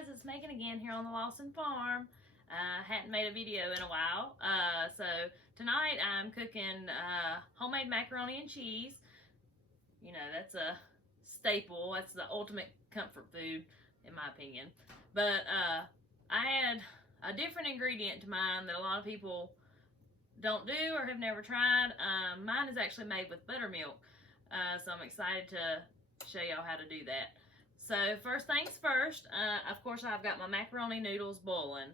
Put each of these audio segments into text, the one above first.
guys, it's Megan again here on the Lawson Farm. Hadn't made a video in a while, so tonight I'm cooking homemade macaroni and cheese. You know, that's a staple. That's the ultimate comfort food, in my opinion. But I add a different ingredient to mine that a lot of people don't do or have never tried. Mine is actually made with buttermilk, so I'm excited to show y'all how to do that. So first things first, of course I've got my macaroni noodles boiling.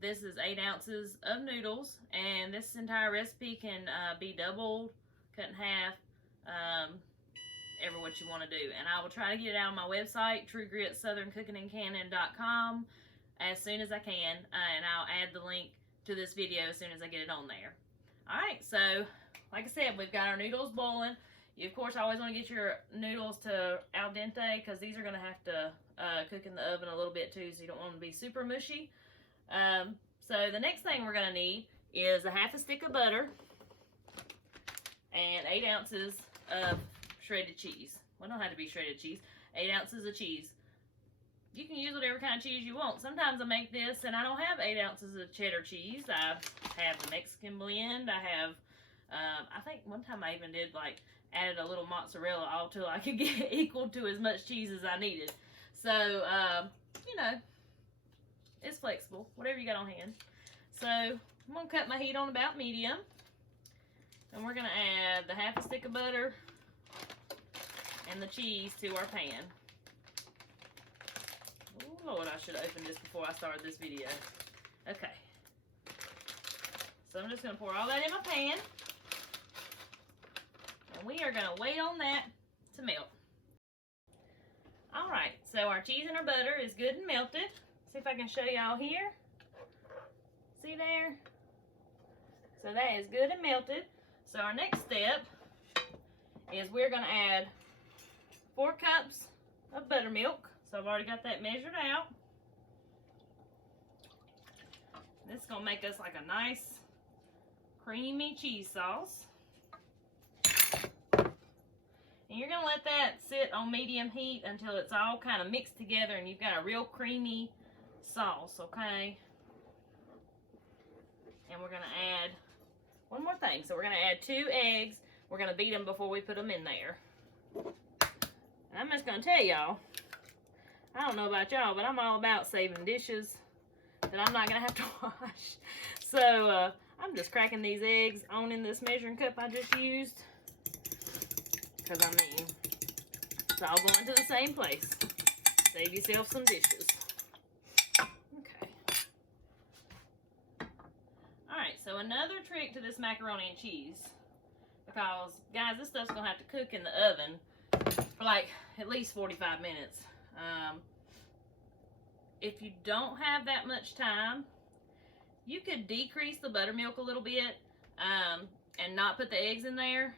This is 8 ounces of noodles, and this entire recipe can be doubled, cut in half, ever what you want to do. And I will try to get it out on my website, truegritsoutherncookinandcanning.com, as soon as I can, and I'll add the link to this video as soon as I get it on there. Alright, so like I said, we've got our noodles boiling. You, of course, always want to get your noodles to al dente because these are going to have to cook in the oven a little bit too, so you don't want them to be super mushy. So the next thing we're going to need is a half a stick of butter and 8 ounces of shredded cheese. Well, it don't have to be shredded cheese. 8 ounces of cheese. You can use whatever kind of cheese you want. Sometimes I make this and I don't have 8 ounces of cheddar cheese. I have the Mexican blend. I have, I think one time I even did added a little mozzarella all till I could get equal to as much cheese as I needed. So, you know, it's flexible, whatever you got on hand. So I'm gonna cut my heat on about medium, and we're gonna add the half a stick of butter and the cheese to our pan. Oh Lord, I should have opened this before I started this video. Okay, so I'm just gonna pour all that in my pan. And we are going to wait on that to melt. Alright, so our cheese and our butter is good and melted. See if I can show y'all here. See there? So that is good and melted. So our next step is we're going to add 4 cups of buttermilk. So I've already got that measured out. This is going to make us like a nice creamy cheese sauce. And you're going to let that sit on medium heat until it's all kind of mixed together and you've got a real creamy sauce, okay? And we're going to add one more thing. So we're going to add 2 eggs. We're going to beat them before we put them in there. And I'm just going to tell y'all, I don't know about y'all, but I'm all about saving dishes that I'm not going to have to wash. So I'm just cracking these eggs on in this measuring cup I just used. Because, I mean, it's all going to the same place. Save yourself some dishes. Okay. Alright, so another trick to this macaroni and cheese. Because, guys, this stuff's going to have to cook in the oven for like at least 45 minutes. If you don't have that much time, you could decrease the buttermilk a little bit and not put the eggs in there.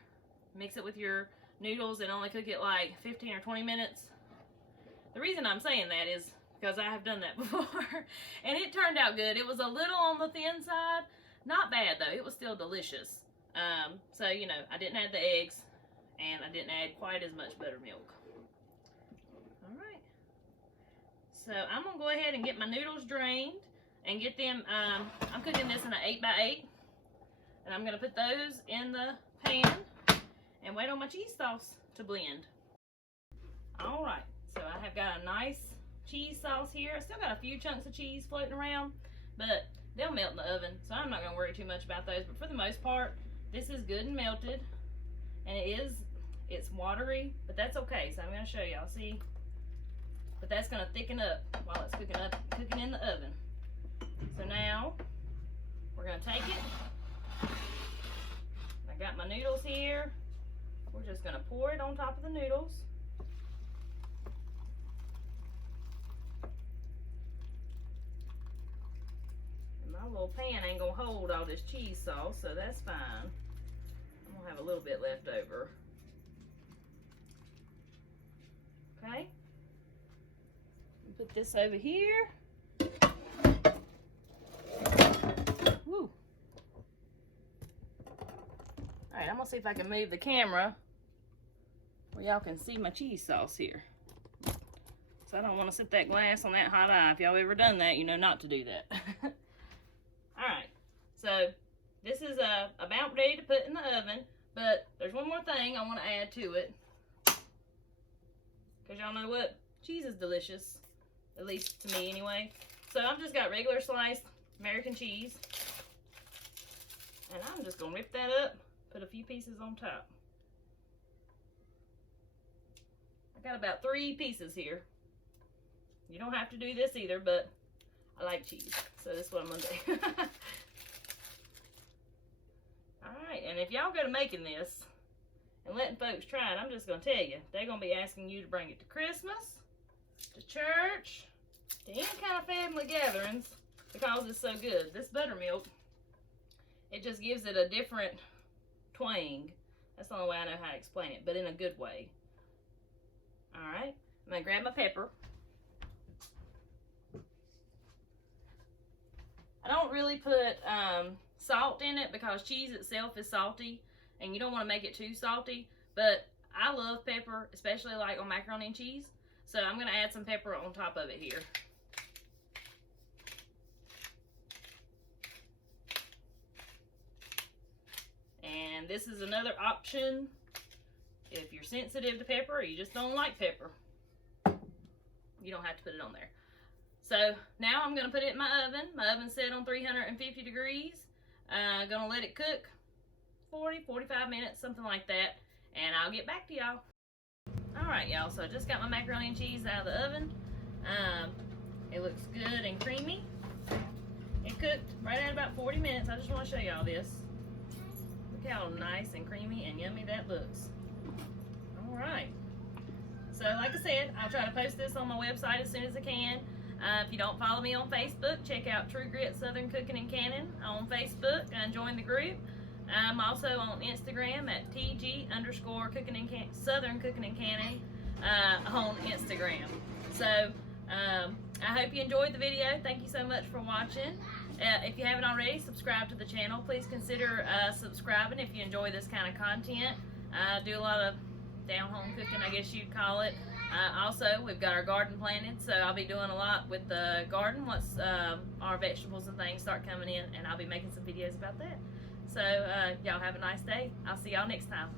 Mix it with your noodles and only cook it like 15 or 20 minutes. The reason I'm saying that is because I have done that before and it turned out good. It was a little on the thin side. Not bad though. It was still delicious. So, you know, I didn't add the eggs and I didn't add quite as much buttermilk. Alright. So I'm going to go ahead and get my noodles drained and get them, I'm cooking this in an 8x8. And I'm going to put those in the pan and wait on my cheese sauce to blend. Alright, so I have got a nice cheese sauce here. I still got a few chunks of cheese floating around, but they'll melt in the oven, so I'm not going to worry too much about those. But for the most part, this is good and melted, and it's watery, but that's okay. So I'm going to show y'all, see? But that's going to thicken up while it's cooking in the oven. So now, we're going to take it. I got my noodles here. We're just going to pour it on top of the noodles. And my little pan ain't going to hold all this cheese sauce, so that's fine. I'm going to have a little bit left over. Okay. Put this over here. Woo. Alright, I'm going to see if I can move the camera where y'all can see my cheese sauce here. So I don't want to set that glass on that hot eye. If y'all ever done that, you know not to do that. Alright, so this is about ready to put in the oven, but there's one more thing I want to add to it. Because y'all know what? Cheese is delicious. At least to me anyway. So I've just got regular sliced American cheese. And I'm just going to rip that up, put a few pieces on top. I got about 3 pieces here. You don't have to do this either, but I like cheese. So that's what I'm going to do. Alright, and if y'all go to making this and letting folks try it, I'm just going to tell you, they're going to be asking you to bring it to Christmas, to church, to any kind of family gatherings because it's so good. This buttermilk, it just gives it a different twang. That's the only way I know how to explain it, but in a good way. Alright, I'm going to grab my pepper. I don't really put salt in it because cheese itself is salty and you don't want to make it too salty, but I love pepper, especially like on macaroni and cheese, so I'm going to add some pepper on top of it here. And this is another option if you're sensitive to pepper or you just don't like pepper. You don't have to put it on there. So now I'm going to put it in my oven. My oven's set on 350 degrees. I'm going to let it cook 40, 45 minutes, something like that. And I'll get back to y'all. Alright y'all, so I just got my macaroni and cheese out of the oven. It looks good and creamy. It cooked right at about 40 minutes. I just want to show y'all this. Look how nice and creamy and yummy that looks. Alright. So like I said, I'll try to post this on my website as soon as I can. If you don't follow me on Facebook, check out True Grit Southern Cooking and Canning on Facebook and join the group. I'm also on Instagram at TG_Southern Cooking and Canning on Instagram. So I hope you enjoyed the video. Thank you so much for watching. If you haven't already, subscribe to the channel. Please consider subscribing if you enjoy this kind of content. I do a lot of down-home cooking, I guess you'd call it. Also, we've got our garden planted, so I'll be doing a lot with the garden once our vegetables and things start coming in, and I'll be making some videos about that. So y'all have a nice day. I'll see y'all next time.